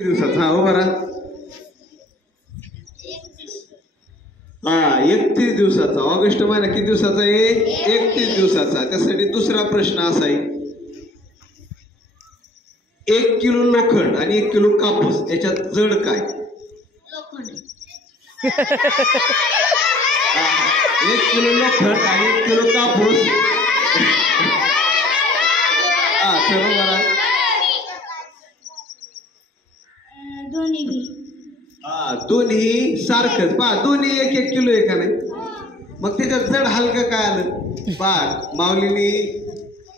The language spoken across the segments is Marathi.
दिवसाचा हा उभा राहा. हा 31 दिवसाचा. ऑगस्ट महिना किती दिवसाचा आहे? 31 दिवसाचा. त्यासाठी दुसरा प्रश्न असा आहे, 1 किलो लोखंड आणि 1 किलो कापूस याच्यात जड काय? लोखंड. 1 किलो लोखंड आणि 1 किलो कापूस. हा चलो बरा. दोन्ही बी. हा दोन्ही सारखंच. पहा दोन्ही 1-1 किलो आहे का नाही? मग त्याच्यात जड हलकं काय आलं? पहा माऊलीने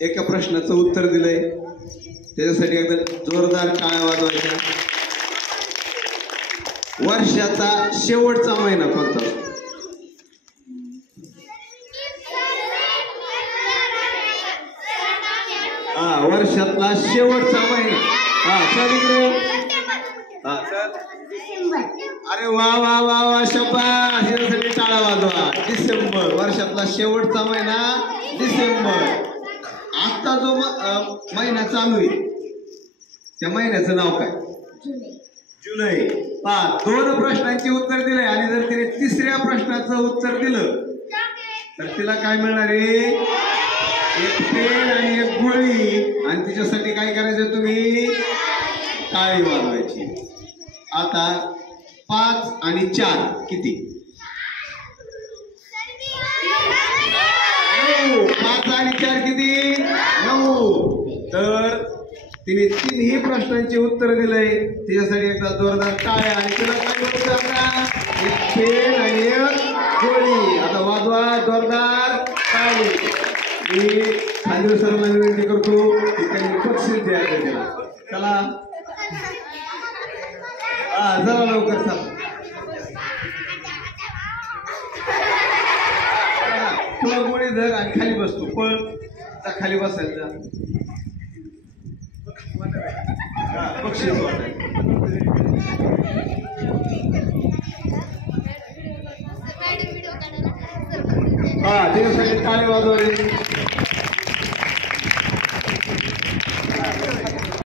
एका प्रश्नाचं उत्तर दिलंय, त्याच्यासाठी एकदम जोरदार टाळ्या वाजवायच्या. वर्षाचा शेवटचा महिना कोणता? हा वर्षातला शेवटचा महिना. हा चल इकडे. हा चल. अरे वा वा वा वा शाबास. यासाठी टाळा वाजवा. डिसेंबर. वर्षातला शेवटचा महिना डिसेंबर. आता जो महिना चालू आहे त्या महिन्याचं नाव काय? जुलै. पहा 2 प्रश्नांची उत्तर दिले आणि जर तिने 3ऱ्या प्रश्नाचं उत्तर दिलं तर तिला काय मिळणार आहे? 1 पेन आणि 1 गोळी. आणि तिच्यासाठी काय करायचं? तुम्ही टाळी वाजवायची. आता 5 आणि 4 किती? 9. 5 आणि 4 किती? 9. तर तिने 3ही प्रश्नांची उत्तर दिलंय. तिच्यासाठी एकदा जोरदार टाळ्या. आणि तिला काय उत्तर आपला? 1 पेन आणि 1 गोळी. आता वाजवा जोरदार टाळी. मी खाली सर्वांना विनंती करतो की त्यांनी बक्षीस द्यायचं त्याला. चला हा जरा लवकर चला. तुला गोळी धर आणि खाली बसतो. पळ जा खाली बसायचं. बक्षीस वाटायचं. हा त्याच्यासाठी टाळी वाजवायची.